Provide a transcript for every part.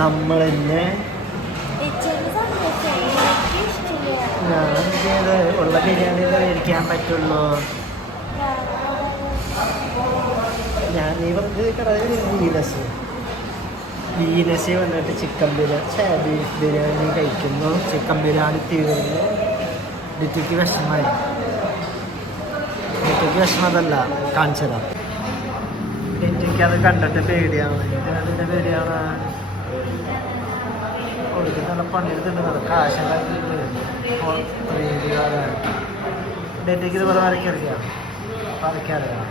നമ്മൾ തന്നെ ഉള്ള ബിരിയാണി കഴിക്കാൻ പറ്റുള്ളൂ. ഞാൻ ഈ വീനസ് വന്നിട്ട് ചിക്കൻ ബിരിയാണി ബീഫ് ബിരിയാണി കഴിക്കുന്നു. ചിക്കൻ ബിരിയാണി തീർന്നു. ഡിറ്റിക്ക് വിഷമമായി. ഡിറ്റിക്ക് വിഷമതല്ല കാണിച്ചതാ. ഡിറ്റിക്ക് കണ്ടിട്ട് പേടിയാണ്. അതിൻ്റെ പേടിയാണ്. നല്ല പണിയെടുത്തിട്ടുണ്ട്. കാശുണ്ടാക്കിയിട്ട് ഡിറ്റിക്ക് ഇതുപോലെ വരയ്ക്കറിയാം. വരയ്ക്കറിയാം.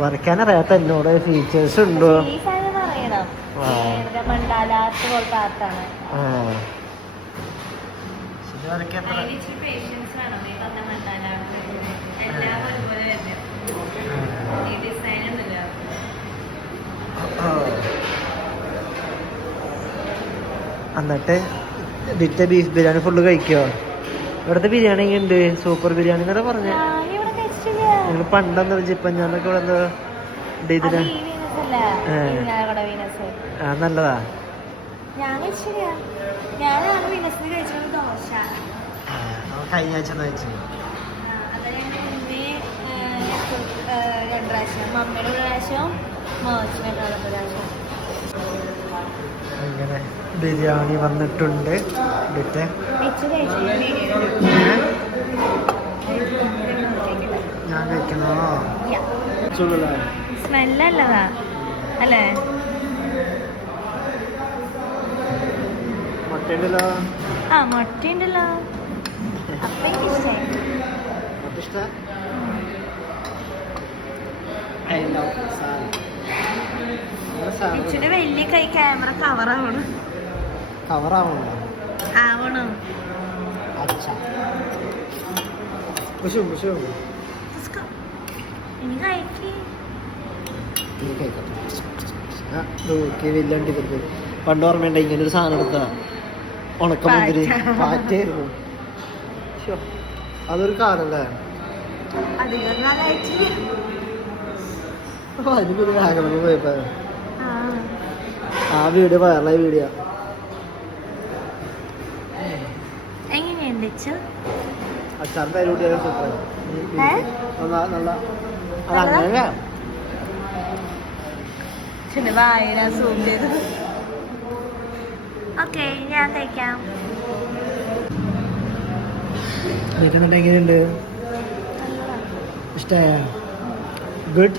വരയ്ക്കാനറിയാത്ത എന്നോട് ഫീച്ചേഴ്സ് ഉണ്ടോ? എന്നിട്ട് ഡിറ്റ ബീഫ് ബിരിയാണി ഫുള്ള് കഴിക്കോ? ഇവിടുത്തെ ബിരിയാണി ഉണ്ട്. സൂപ്പർ ബിരിയാണി എന്നൊക്കെ പറഞ്ഞു. നിങ്ങൾ പണ്ടെന്ന് ഇപ്പം ഞാനൊക്കെ ഇവിടെ എന്താ ഇതിന് നല്ലതാ. കഴിഞ്ഞ ആഴ്ച കഴിച്ചു. അങ്ങനെ ബിരിയാണി വന്നിട്ടുണ്ട്. ഞാൻ കഴിക്കണോ? സ്മെല്ലല്ലതാ അല്ലേ? മുട്ടയുണ്ടല്ലോ. ആ മുട്ടയുണ്ടല്ലോ. ഇച്ചിരി വലിയ കൈ ക്യാമറ കവറാവണം. കവറാവണോ? ആവണം. ഇനി കഴിക്ക്. പണ്ട് ഓർമ്മയുണ്ട ഇങ്ങനെ ഒരു സാധനം എടുത്താ ഉണക്കമുന്തിരി പാറ്റായിരുന്നു. അതൊരു കാലല്ലേ? അതിനൊരു ആഗ്രഹം പോയപ്പോ ആ വീഡിയോ വൈറലായ വീഡിയോ. എങ്ങനെയുണ്ട് അച്ചാറിന്റെ അരികൂട്ടിയാലും സൂപ്പർ. നല്ല അതങ്ങനെ വായന സൂം ചെയ്ത്. ഓക്കെ ഞാൻ കഴിക്കാം. എങ്ങനെയുണ്ട്? ഇഷ്ടമായ? ഗുഡ്.